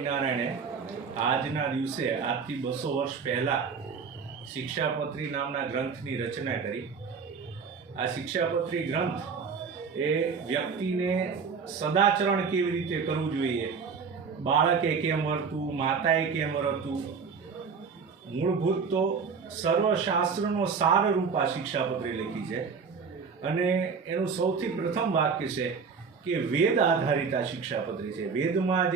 સ્વામિનારાયણે આજના દિવસે આજથી 200 વર્ષ પહેલાં શિક્ષાપત્રી નામના ગ્રંથની રચના કરી। આ શિક્ષાપત્રી ગ્રંથ એ વ્યક્તિને સદાચરણ કેવી રીતે કરવું જોઈએ, બાળકે કેમ વર્તવું, માતાએ કેમ વર્તવું, મૂળભૂત તો સર્વશાસ્ત્રનો સારરૂપ આ શિક્ષાપત્રી લખી છે। અને એનું સૌથી પ્રથમ વાક્ય છે કે વેદ આધારિત આ શિક્ષાપત્રી છે। વેદમાં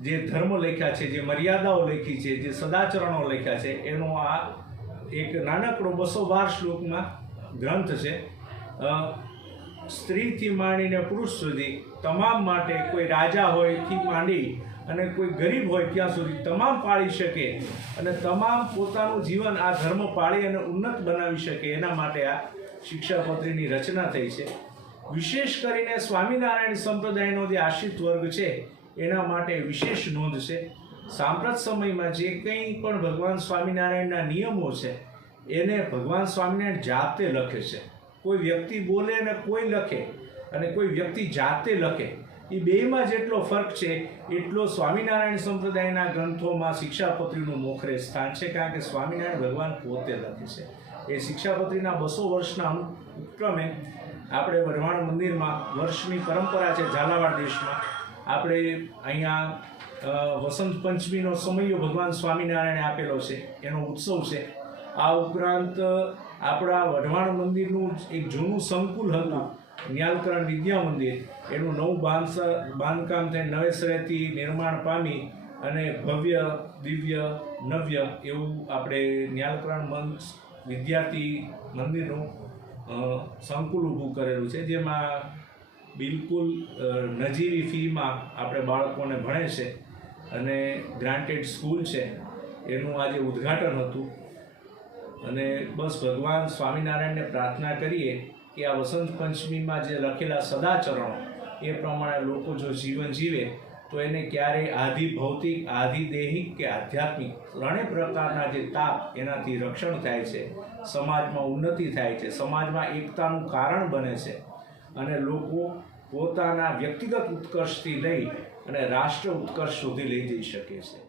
જે ધર્મ લખ્યા છે, જે મર્યાદાઓ લખી છે, જે સદાચરણો લખ્યા છે, એનો આ એક નાનકડો 212 શ્લોકમાં ગ્રંથ છે। સ્ત્રીથી માંડીને પુરુષ સુધી તમામ માટે, કોઈ રાજા હોયથી માંડી અને કોઈ ગરીબ હોય ત્યાં સુધી તમામ પાળી શકે અને તમામ પોતાનું જીવન આ ધર્મ પાળી અને ઉન્નત બનાવી શકે, એના માટે આ શિક્ષાપત્રીની રચના થઈ છે। વિશેષ કરીને સ્વામિનારાયણ સંપ્રદાયનો જે આશ્રિત વર્ગ છે એના માટે વિશેષ નોંધ છે। સાંપ્રત સમયમાં જે કંઈ પણ ભગવાન સ્વામિનારાયણના નિયમો છે એને ભગવાન સ્વામિનારાયણ જાતે લખે છે। કોઈ વ્યક્તિ બોલે અને કોઈ લખે, અને કોઈ વ્યક્તિ જાતે લખે, એ બેમાં જેટલો ફરક છે એટલો સ્વામિનારાયણ સંપ્રદાયના ગ્રંથોમાં શિક્ષાપત્રીનું મોખરે સ્થાન છે, કારણ કે સ્વામિનારાયણ ભગવાન પોતે લખે છે। એ શિક્ષાપત્રીના 200 વર્ષના ઉપક્રમે આપણે વઢવાણ મંદિરમાં વર્ષની પરંપરા છે, ઝાલાવાડ દેશમાં આપણે અહીંયા વસંત પંચમીનો સમયો ભગવાન સ્વામિનારાયણે આપેલો છે, એનો ઉત્સવ છે। આ ઉપરાંત આપણા વઢવાણ મંદિરનું એક જૂનું સંકુલ હતું, ન્યાલકરણ વિદ્યા મંદિર, એનું નવું બાંધકામ થઈ નવેસરેથી નિર્માણ પામી અને ભવ્ય દિવ્ય નવ્ય એવું આપણે ન્યાલકરણ વિદ્યાર્થી મંદિરનું સંકુલ ઊભું કરેલું છે, જેમાં બિલકુલ નજીવી ફીમાં આપણે બાળકોને ભણે છે અને ગ્રાન્ટેડ સ્કૂલ છે, એનું આજે ઉદ્ઘાટન હતું। અને બસ ભગવાન સ્વામિનારાયણને પ્રાર્થના કરીએ કે આ વસંત પંચમીમાં જે લખેલા સદાચરણો એ પ્રમાણે લોકો જો જીવન જીવે તો એને ક્યારેય આધિ ભૌતિક, આધિ દૈહિક કે આધ્યાત્મિક ત્રણેય પ્રકારના જે તાપ એનાથી રક્ષણ થાય છે, સમાજમાં ઉન્નતિ થાય છે, સમાજમાં એકતાનું કારણ બને છે અને લોકો પોતાના વ્યક્તિગત ઉત્કર્ષથી લઈ અને રાષ્ટ્ર ઉત્કર્ષ સુધી લઈ જઈ શકે છે।